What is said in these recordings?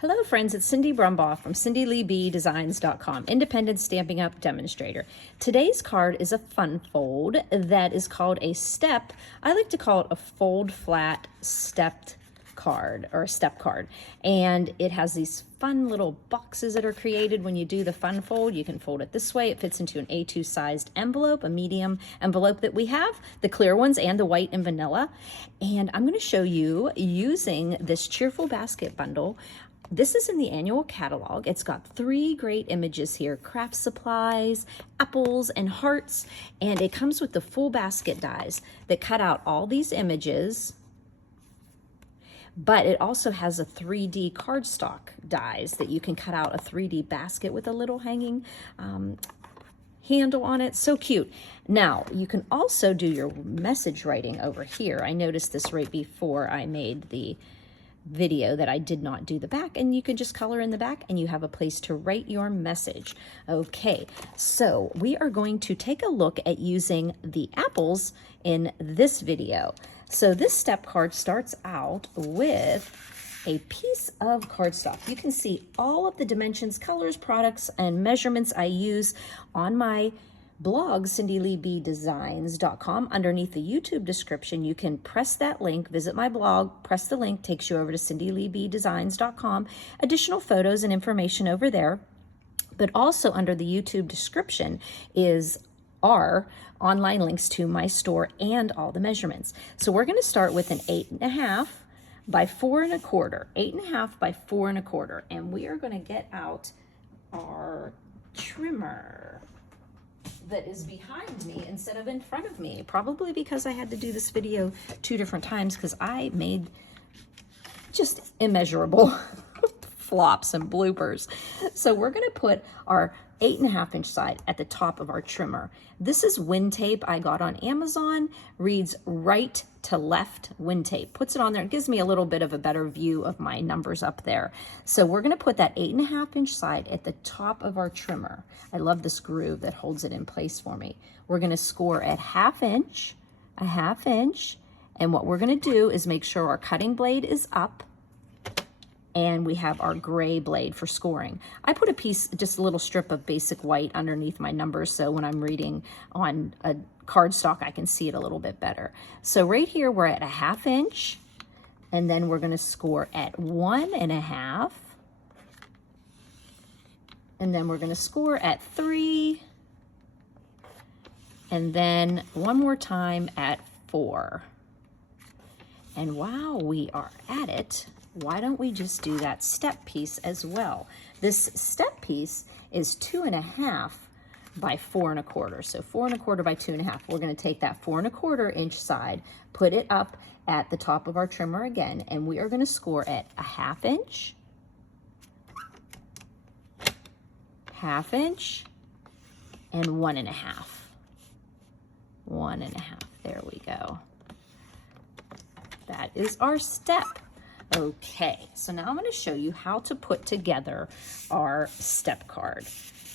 Hello friends, it's Cindy Brumbaugh from CindyLeeBDesigns.com, independent Stampin' Up demonstrator. Today's card is a fun fold that is called a step. I like to call it a fold flat stepped card or a step card. And it has these fun little boxes that are created when you do the fun fold. You can fold it this way. It fits into an A2 sized envelope, a medium envelope that we have, the clear ones and the white and vanilla. And I'm going to show you using this Cheerful Basket bundle. This is in the annual catalog. It's got 3 great images here, craft supplies, apples, and hearts, and it comes with the full basket dies that cut out all these images, but it also has a 3D cardstock dies that you can cut out a 3D basket with a little hanging handle on it. So cute. Now, you can also do your message writing over here. I noticed this right before I made the video that I did not do the back, and you can just color in the back and you have a place to write your message. Okay, so we are going to take a look at using the apples in this video. So this step card starts out with a piece of cardstock. You can see all of the dimensions, colors, products, and measurements I use on my blog, CindyLeeBDesigns.com. Underneath the YouTube description, you can press that link, visit my blog, press the link, takes you over to CindyLeeBDesigns.com. Additional photos and information over there. But also under the YouTube description are online links to my store and all the measurements. So we're going to start with an 8.5 by 4 1/4, 8.5 by 4 1/4, and we are going to get out our trimmer that is behind me instead of in front of me, probably because I had to do this video 2 different times because I made just immeasurable flops and bloopers. So we're going to put our 8.5 inch side at the top of our trimmer. This is wind tape I got on Amazon, reads right to left wind tape. Puts it on there, it gives me a little bit of a better view of my numbers up there. So we're going to put that 8.5 inch side at the top of our trimmer. I love this groove that holds it in place for me. We're going to score at 1/2 inch, a 1/2 inch, and what we're going to do is make sure our cutting blade is up and we have our gray blade for scoring. I put a piece, just a little strip of basic white underneath my numbers, so when I'm reading on a cardstock, I can see it a little bit better. So right here, we're at a 1/2 inch, and then we're gonna score at 1.5, and then we're gonna score at 3, and then one more time at 4. And while we are at it, why don't we just do that step piece as well? This step piece is 2.5 by 4 1/4. So 4 1/4 by 2.5. We're going to take that 4 1/4 inch side, put it up at the top of our trimmer again, and we are going to score at a 1/2 inch, 1/2 inch, and 1.5. 1.5. There we go. That is our step. Okay, so now I'm going to show you how to put together our step card.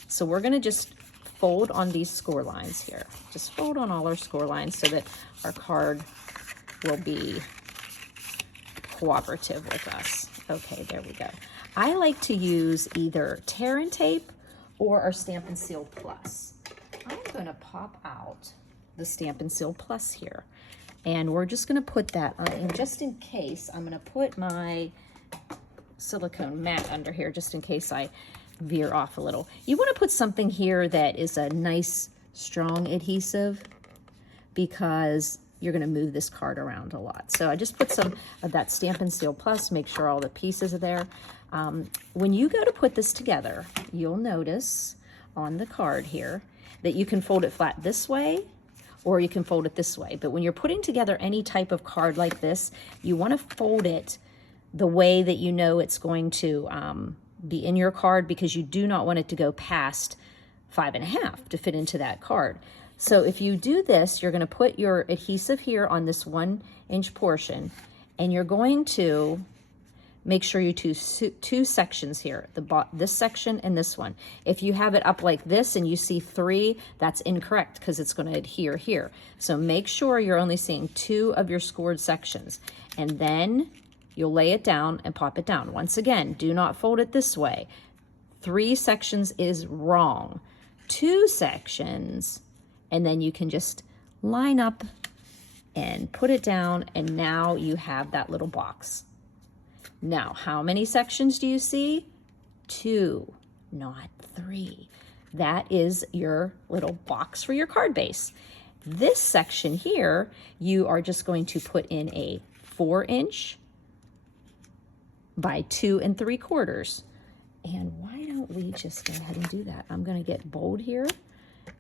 So we're going to just fold on these score lines here. Just fold on all our score lines so that our card will be cooperative with us. Okay, there we go. I like to use either tear and tape or our Stampin' Seal Plus. I'm going to pop out the Stampin' Seal Plus here. And we're just going to put that on, and just in case, I'm going to put my silicone mat under here just in case I veer off a little. You want to put something here that is a nice, strong adhesive because you're going to move this card around a lot. So I just put some of that Stampin' Seal Plus, make sure all the pieces are there. When you go to put this together, you'll notice on the card here that you can fold it flat this way, or you can fold it this way. But when you're putting together any type of card like this, you want to fold it the way that you know it's going to be in your card, because you do not want it to go past 5.5 to fit into that card. So if you do this, you're going to put your adhesive here on this 1 inch portion, and you're going to make sure you do 2 sections here, this section and this one. If you have it up like this and you see 3, that's incorrect because it's going to adhere here. So make sure you're only seeing 2 of your scored sections. And then you'll lay it down and pop it down. Once again, do not fold it this way. 3 sections is wrong. 2 sections, and then you can just line up and put it down, and now you have that little box. Now, how many sections do you see? 2, not 3. That is your little box for your card base. This section here, you are just going to put in a 4" by 2 3/4. And why don't we just go ahead and do that? I'm going to get bold here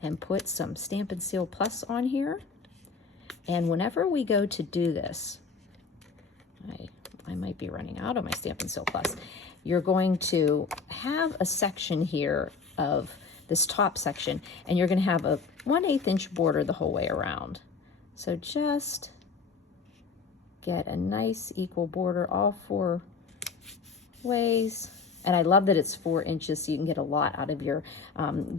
and put some Stampin' Seal Plus on here. And whenever we go to do this, I might be running out of my Stampin' Seal Plus. You're going to have a section here of this top section, and you're going to have a 1/8 inch border the whole way around. So just get a nice equal border all 4 ways. And I love that it's 4 inches, so you can get a lot out of your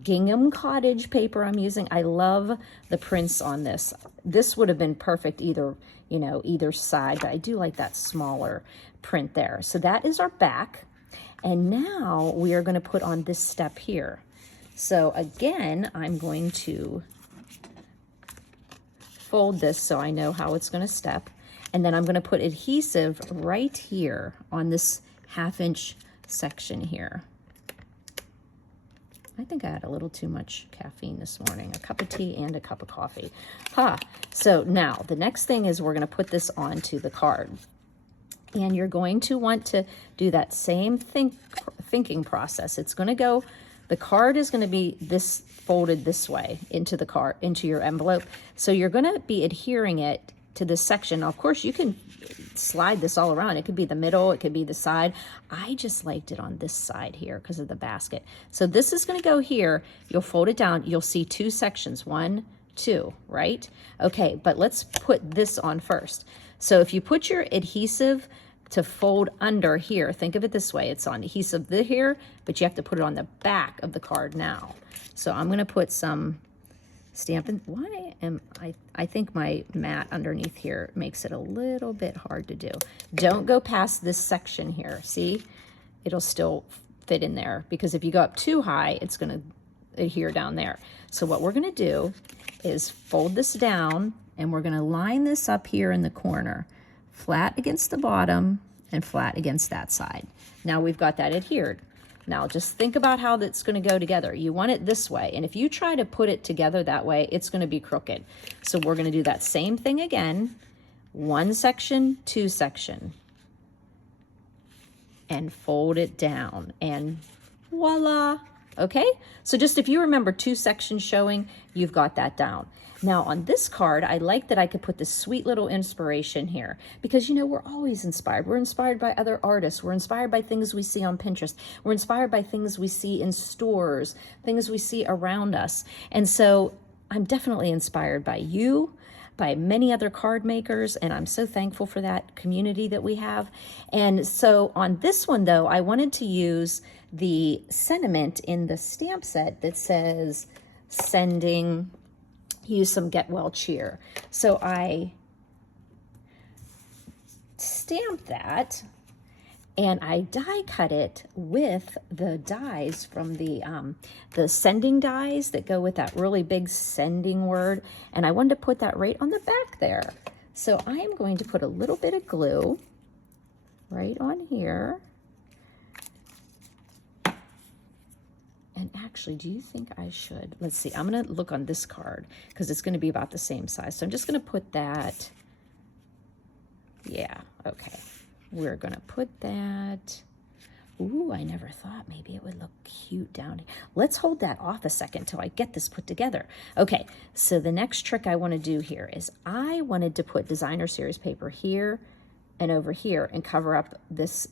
gingham cottage paper I'm using. I love the prints on this. This would have been perfect either, you know, either side, but I do like that smaller print there. So that is our back. And now we are going to put on this step here. So again, I'm going to fold this so I know how it's going to step. And then I'm going to put adhesive right here on this 1/2 inch section here. I think I had a little too much caffeine this morning, a cup of tea and a cup of coffee. So now the next thing is we're going to put this onto the card. And you're going to want to do that same thinking process. It's going to go, the card is going to be this folded this way into the card, into your envelope. So you're going to be adhering it to this section. Now, of course, you can slide this all around. It could be the middle, it could be the side. I just liked it on this side here because of the basket. So this is going to go here. You'll fold it down. You'll see 2 sections, 1, 2, right? Okay, but let's put this on first. So if you put your adhesive to fold under here, think of it this way. It's on adhesive here, but you have to put it on the back of the card now. So I'm going to put some Stampin'. Why am I think my mat underneath here makes it a little bit hard to do. Don't go past this section here. See, it'll still fit in there, because if you go up too high, it's going to adhere down there. So what we're going to do is fold this down, and we're going to line this up here in the corner, flat against the bottom and flat against that side. Now we've got that adhered. Now just think about how that's going to go together. You want it this way, and if you try to put it together that way, it's going to be crooked. So we're going to do that same thing again. 1 section, 2 section, and fold it down, and voila. Okay, so just if you remember 2 sections showing, you've got that down. Now on this card, I like that I could put this sweet little inspiration here, because, you know, we're always inspired. We're inspired by other artists. We're inspired by things we see on Pinterest. We're inspired by things we see in stores, things we see around us. And so I'm definitely inspired by you, by many other card makers, and I'm so thankful for that community that we have. And so on this one, though, I wanted to use the sentiment in the stamp set that says, sending you some get well cheer. So I stamped that, and I die cut it with the dies from the sending dies that go with that really big sending word, and I wanted to put that right on the back there. So I am going to put a little bit of glue right on here. And actually, do you think I should? Let's see. I'm going to look on this card because it's going to be about the same size. So I'm just going to put that. Yeah, okay. We're going to put that. Ooh, I never thought maybe it would look cute down here. Let's hold that off a second till I get this put together. Okay, so the next trick I want to do here is I wanted to put designer series paper here and over here and cover up this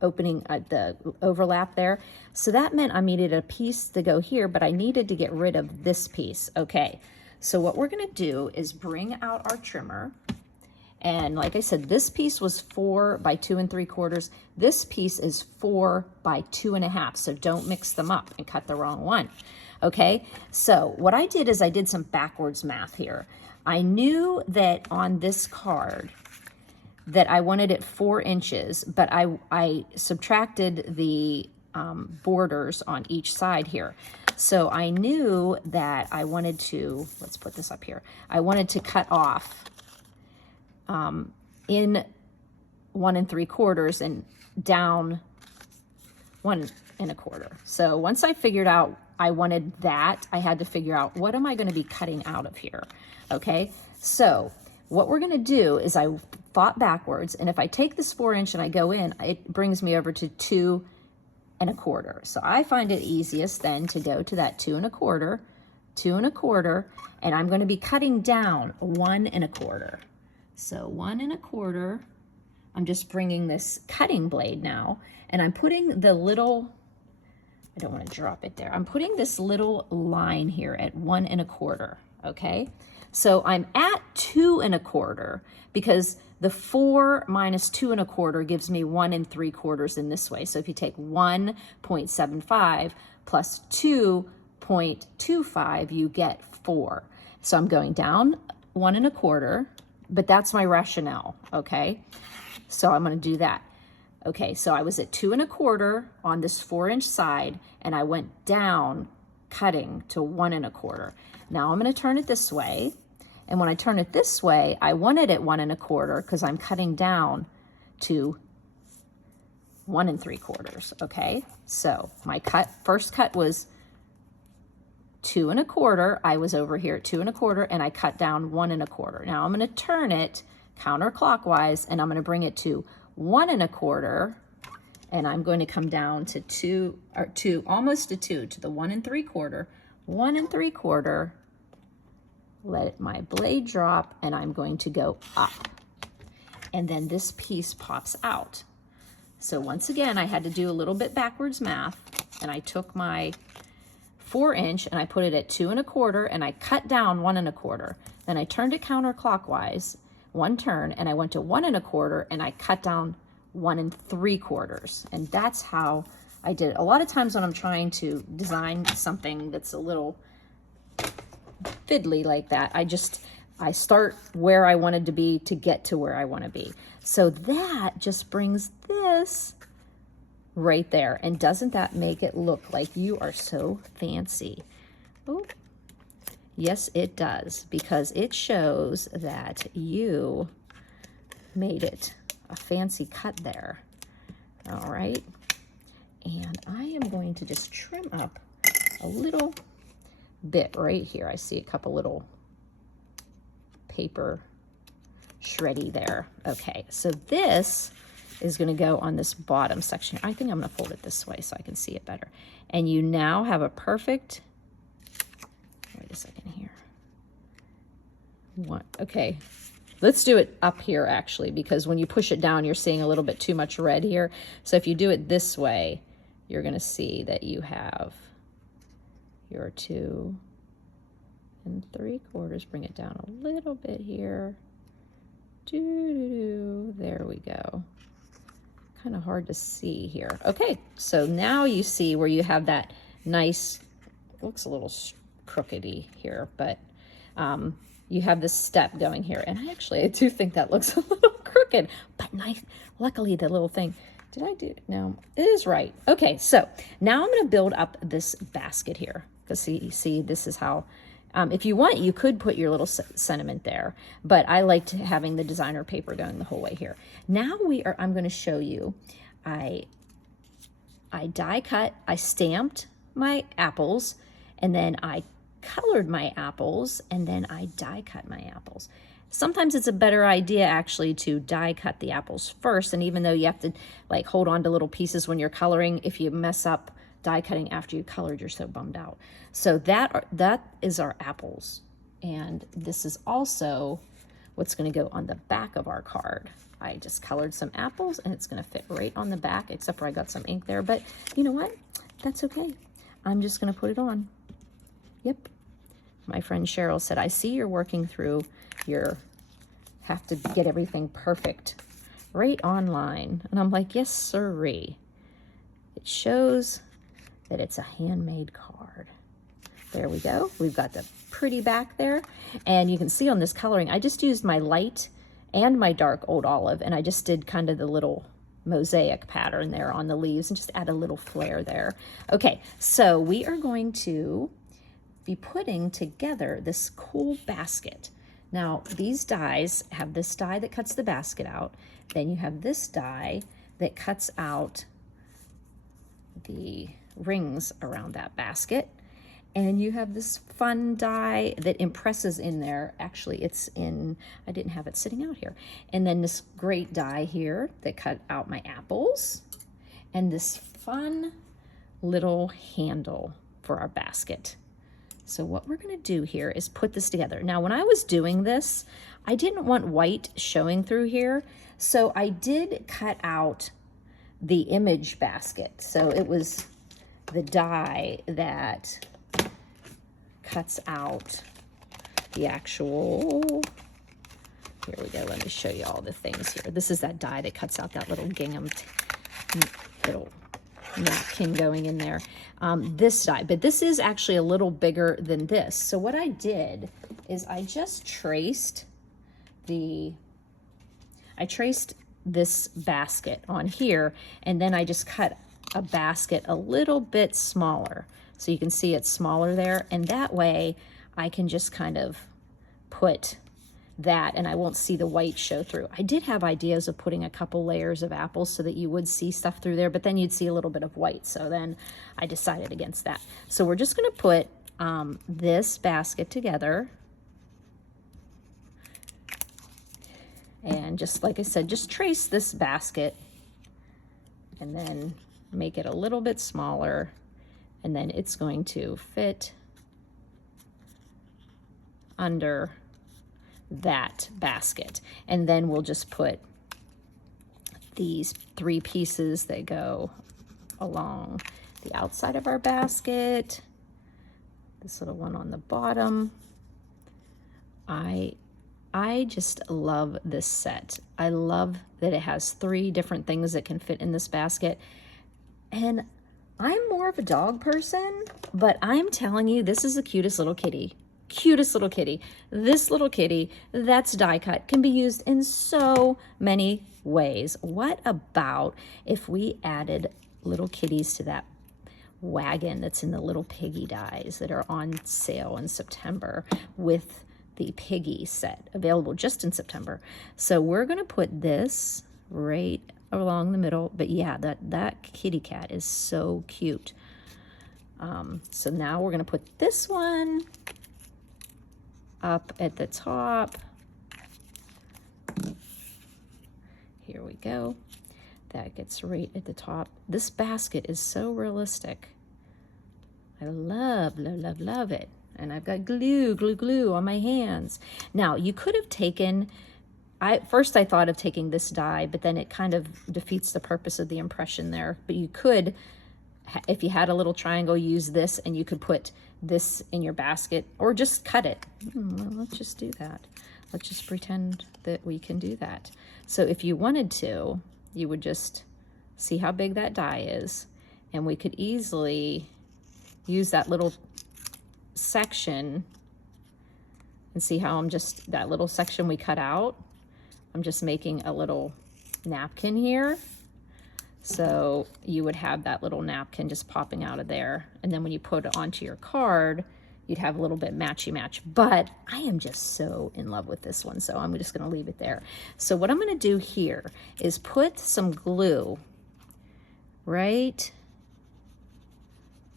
opening, the overlap there. So that meant I needed a piece to go here, but I needed to get rid of this piece. Okay, so what we're going to do is bring out our trimmer. And like I said, this piece was 4 by 2 3/4. This piece is 4 by 2 1/2. So don't mix them up and cut the wrong one. Okay, so what I did is I did some backwards math here. I knew that on this card, that I wanted it 4 inches, but I subtracted the borders on each side here. So I knew that I wanted to, let's put this up here, I wanted to cut off in 1 3/4 and down 1 1/4. So once I figured out I wanted that, I had to figure out what am I going to be cutting out of here. Okay, so what we're going to do is I thought backwards, and if I take this 4 inch and I go in, it brings me over to 2 1/4. So I find it easiest then to go to that 2 1/4, 2 1/4, and I'm going to be cutting down 1 1/4. So 1 1/4, I'm just bringing this cutting blade now, and I'm putting the little, I don't want to drop it there, I'm putting this little line here at 1 1/4, okay? So I'm at 2 1/4 because the 4 minus 2 1/4 gives me 1 3/4 in this way. So if you take 1.75 plus 2.25, you get 4. So I'm going down 1 1/4, but that's my rationale, okay? So I'm going to do that. Okay, so I was at 2 1/4 on this 4 inch side, and I went down cutting to 1 1/4. Now I'm going to turn it this way. And when I turn it this way, I want it at 1 1/4 because I'm cutting down to 1 3/4, okay? So my first cut was 2 1/4. I was over here at 2 1/4, and I cut down 1 1/4. Now I'm going to turn it counterclockwise, and I'm going to bring it to 1 1/4, and I'm going to come down to 2, or 2, almost to 2, to the 1 3/4, 1 3/4. Let my blade drop, and I'm going to go up. And then this piece pops out. So once again, I had to do a little bit backwards math, and I took my 4 inch and I put it at 2 1/4, and I cut down 1 1/4. Then I turned it counterclockwise, 1 turn, and I went to 1 1/4, and I cut down 1 3/4. And that's how I did it. A lot of times when I'm trying to design something that's a little fiddly like that, I start where I wanted to be to get to where I want to be. So that just brings this right there. And doesn't that make it look like you are so fancy? Oh, yes, it does, because it shows that you made it a fancy cut there. All right. And I am going to just trim up a little bit right here. I see a couple little paper shreddy there. Okay, so this is going to go on this bottom section. I think I'm going to fold it this way so I can see it better. And you now have a perfect, wait a second here. Okay, let's do it up here actually, because when you push it down, you're seeing a little bit too much red here. So if you do it this way, you're going to see that you have your 2 3/4. Bring it down a little bit here. There we go. Kind of hard to see here. Okay, so now you see where you have that nice, looks a little crookedy here, but you have this step going here. And I do think that looks a little crooked, but nice. Luckily, the little thing, did I do it? No, it is right. Okay, so now I'm going to build up this basket here. Because see, this is how, if you want, you could put your little sentiment there, but I liked having the designer paper going the whole way here. Now I'm going to show you, I die cut, I stamped my apples, and then I colored my apples, and then I die cut my apples. Sometimes it's a better idea actually to die cut the apples first, and even though you have to like hold on to little pieces when you're coloring, if you mess up die cutting after you colored, you're so bummed out. So that is our apples, and this is also what's going to go on the back of our card. I just colored some apples, and it's going to fit right on the back, except for I got some ink there, but you know what? That's okay. I'm just going to put it on. Yep. My friend Cheryl said, I see you're working through your have to get everything perfect right online. And I'm like, yes, sirree. It shows that it's a handmade card. There we go. We've got the pretty back there. And you can see on this coloring, I just used my light and my dark old olive, and I just did kind of the little mosaic pattern there on the leaves and just add a little flair there. Okay, so we are going to be putting together this cool basket. Now, these dies have this die that cuts the basket out. Then you have this die that cuts out the rings around that basket. And you have this fun die that impresses in there. Actually, it's in, I didn't have it sitting out here. And then this great die here that cut out my apples. And this fun little handle for our basket. So what we're gonna do here is put this together. Now, when I was doing this, I didn't want white showing through here. So I did cut out the image basket. So it was the die that cuts out the actual, here we go, let me show you all the things here. This is that die that cuts out that little gingham, little napkin going in there. This die, but this is actually a little bigger than this. So what I did is I just traced this basket on here, and then I just cut a basket a little bit smaller. So you can see it's smaller there, and that way I can just kind of put that and I won't see the white show through. I did have ideas of putting a couple layers of apples so that you would see stuff through there, but then you'd see a little bit of white. So then I decided against that. So we're just gonna put this basket together. And just like I said, just trace this basket and then make it a little bit smaller, and then it's going to fit under that basket. And then we'll just put these 3 pieces that go along the outside of our basket. This little one on the bottom. I just love this set. I love that it has 3 different things that can fit in this basket. And I'm more of a dog person, but I'm telling you, this is the cutest little kitty. Cutest little kitty. This little kitty that's die cut can be used in so many ways. What about if we added little kitties to that wagon that's in the little piggy dies that are on sale in September with the piggy set available just in September? So we're gonna put this right along the middle, but yeah, that kitty cat is so cute. So now we're gonna put this one up at the top. Here we go. That gets right at the top. This basket is so realistic. I love, love, love, love it. And I've got glue on my hands. Now, you could have taken, first I thought of taking this die, but then it kind of defeats the purpose of the impression there. But you could, if you had a little triangle, use this, and you could put this in your basket, or just cut it. Well, let's just do that. Let's just pretend that we can do that. So if you wanted to, you would just see how big that die is, and we could easily use that little section and see how I'm just, that little section we cut out, I'm just making a little napkin here. So you would have that little napkin just popping out of there. And then when you put it onto your card, you'd have a little bit matchy match. But I am just so in love with this one, so I'm just gonna leave it there. So what I'm gonna do here is put some glue right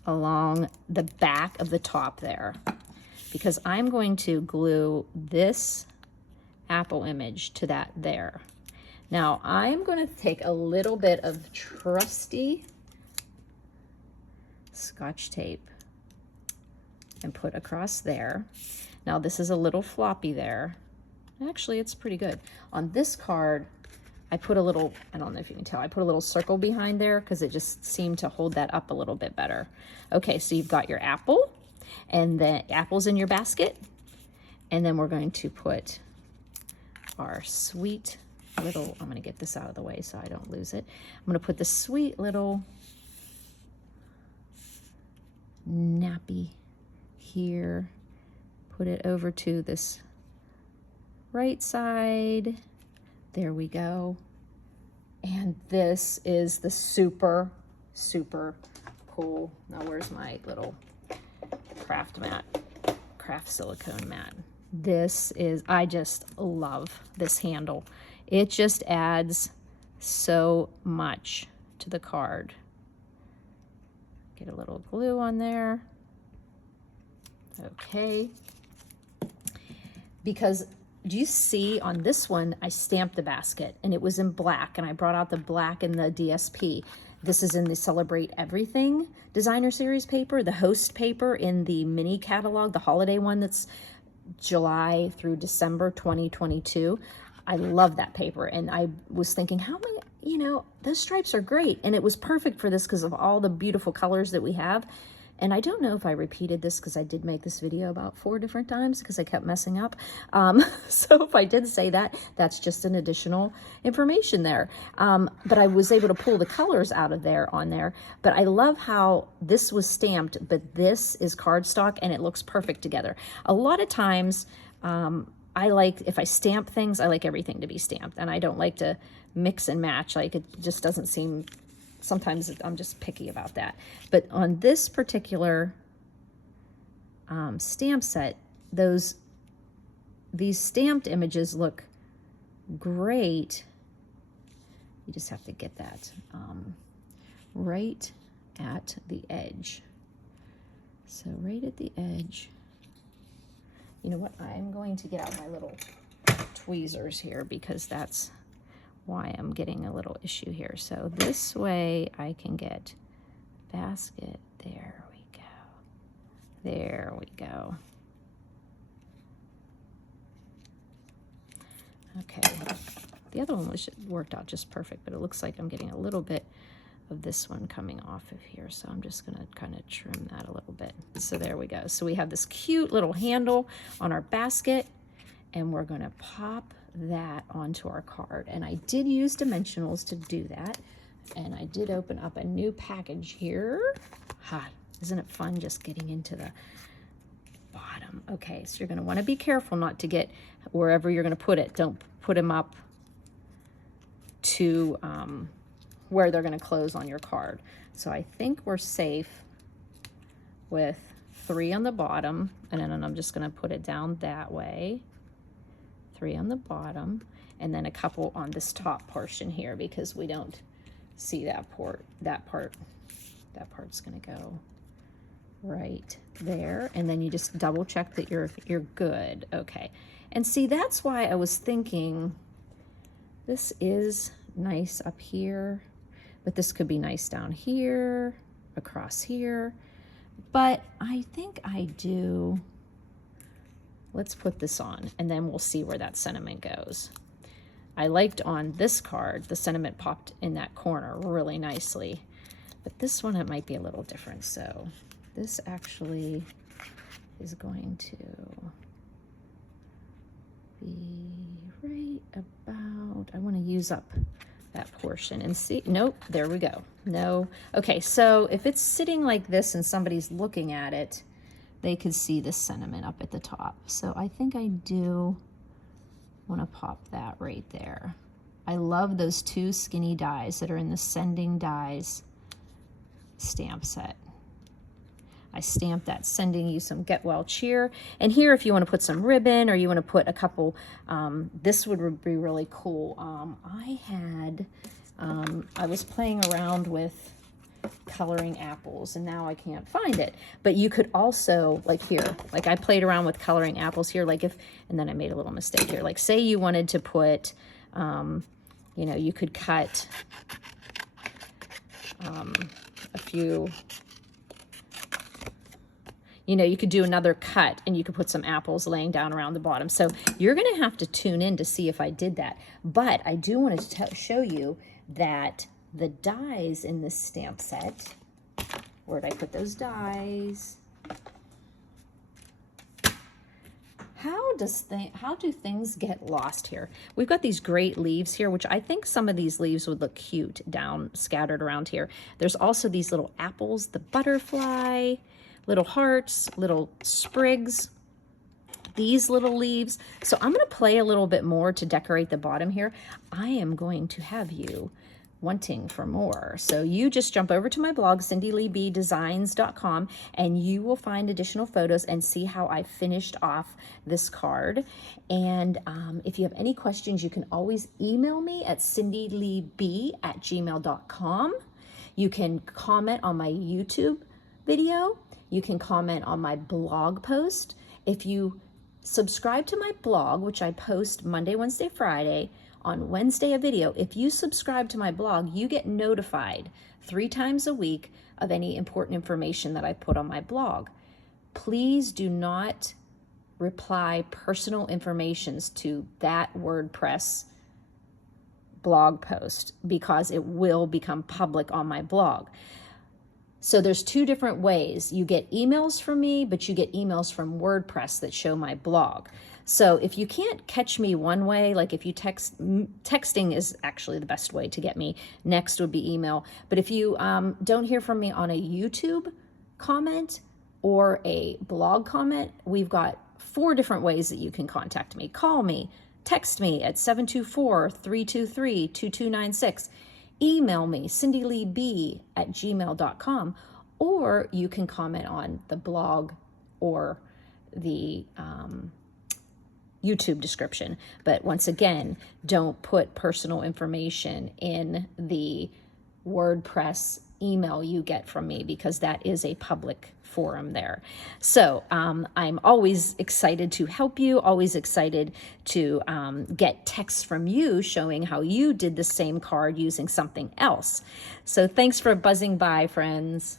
along the back of the top there, because I'm going to glue this apple image to that there. Now I'm going to take a little bit of trusty Scotch tape and put across there. Now this is a little floppy there. Actually, it's pretty good. On this card, I put a little, I don't know if you can tell, I put a little circle behind there because it just seemed to hold that up a little bit better. Okay, so you've got your apple, and the apple's in your basket, and then we're going to put our sweet little, I'm gonna get this out of the way so I don't lose it. I'm gonna put the sweet little nappy here, put it over to this right side, There we go. And this is the super, super cool. Now where's my little craft silicone mat? This is, I just love this handle. It just adds so much to the card. Get a little glue on there. Okay. Because do you see on this one, I stamped the basket and it was in black, and I brought out the black and the DSP. This is in the Celebrate Everything Designer Series paper, the host paper in the mini catalog, the holiday one that's July through December 2022. I love that paper, and I was thinking, how many, you know, those stripes are great, and it was perfect for this because of all the beautiful colors that we have. And I don't know if I repeated this because I did make this video about 4 different times because I kept messing up. So if I did say that, that's just an additional information there. But I was able to pull the colors out of there on there. But I love how this was stamped, but this is cardstock and it looks perfect together. A lot of times, I like, if I stamp things, I like everything to be stamped. And I don't like to mix and match. Like, it just doesn't seem... Sometimes I'm just picky about that. But on this particular stamp set, these stamped images look great. You just have to get that right at the edge. So right at the edge. You know what? I'm going to get out my little tweezers here because that's why I'm getting a little issue here. So this way I can get basket. There we go. There we go. Okay. The other one worked out just perfect, but it looks like I'm getting a little bit of this one coming off of here. So I'm just going to kind of trim that a little bit. So there we go. So we have this cute little handle on our basket, and we're going to pop that onto our card. And I did use dimensionals to do that, and I did open up a new package here. Isn't it fun just getting into the bottom? Okay, so you're going to want to be careful not to get wherever you're going to put it. Don't put them up to where they're going to close on your card. So I think we're safe with 3 on the bottom, and then I'm just going to put it down that way. 3 on the bottom, and then a couple on this top portion here because we don't see that part's going to go right there, and then you just double check that you're good. Okay, and see, that's why I was thinking this is nice up here, but this could be nice down here, across here, but I think I do. Let's put this on, and then we'll see where that sentiment goes. I liked on this card, the sentiment popped in that corner really nicely, but this one, it might be a little different. So this actually is going to be right about, I want to use up that portion and see. Nope, there we go. No. Okay, so if it's sitting like this and somebody's looking at it, they could see the sentiment up at the top. So I think I do want to pop that right there. I love those 2 skinny dies that are in the Sending Dies stamp set. I stamped that, sending you some Get Well Cheer. And here, if you want to put some ribbon or you want to put a couple, this would be really cool. I was playing around with coloring apples, and now I can't find it. But you could also, like here, like I played around with coloring apples here, like if, and then I made a little mistake here. Like say you wanted to put, you know, you could cut a few, you know, you could do another cut and you could put some apples laying down around the bottom. So you're going to have to tune in to see if I did that. But I do want to show you that the dies in this stamp set, where did I put those dies? How do things get lost here? We've got these great leaves here, which I think some of these leaves would look cute down, scattered around here. There's also these little apples, the butterfly, little hearts, little sprigs. these little leaves. So I'm going to play a little bit more to decorate the bottom here. I am going to have you wanting for more. So you just jump over to my blog, cindyleebdesigns.com, and you will find additional photos and see how I finished off this card. And if you have any questions, you can always email me at cindyleeb@gmail.com. You can comment on my YouTube video. You can comment on my blog post. If you subscribe to my blog, which I post Monday, Wednesday, Friday, on Wednesday a video, if you subscribe to my blog, you get notified 3 times a week of any important information that I put on my blog. Please do not reply personal informations to that WordPress blog post because it will become public on my blog. So there's 2 different ways. You get emails from me, but you get emails from WordPress that show my blog. So if you can't catch me one way, like if you texting is actually the best way to get me. Next would be email. But if you don't hear from me on a YouTube comment or a blog comment, we've got 4 different ways that you can contact me. Call me, text me at 724-323-2296. Email me, cindyleeb@gmail.com, or you can comment on the blog or the YouTube description. But once again, don't put personal information in the WordPress email you get from me because that is a public forum there. So I'm always excited to help you, always excited to get texts from you showing how you did the same card using something else. So thanks for buzzing by, friends.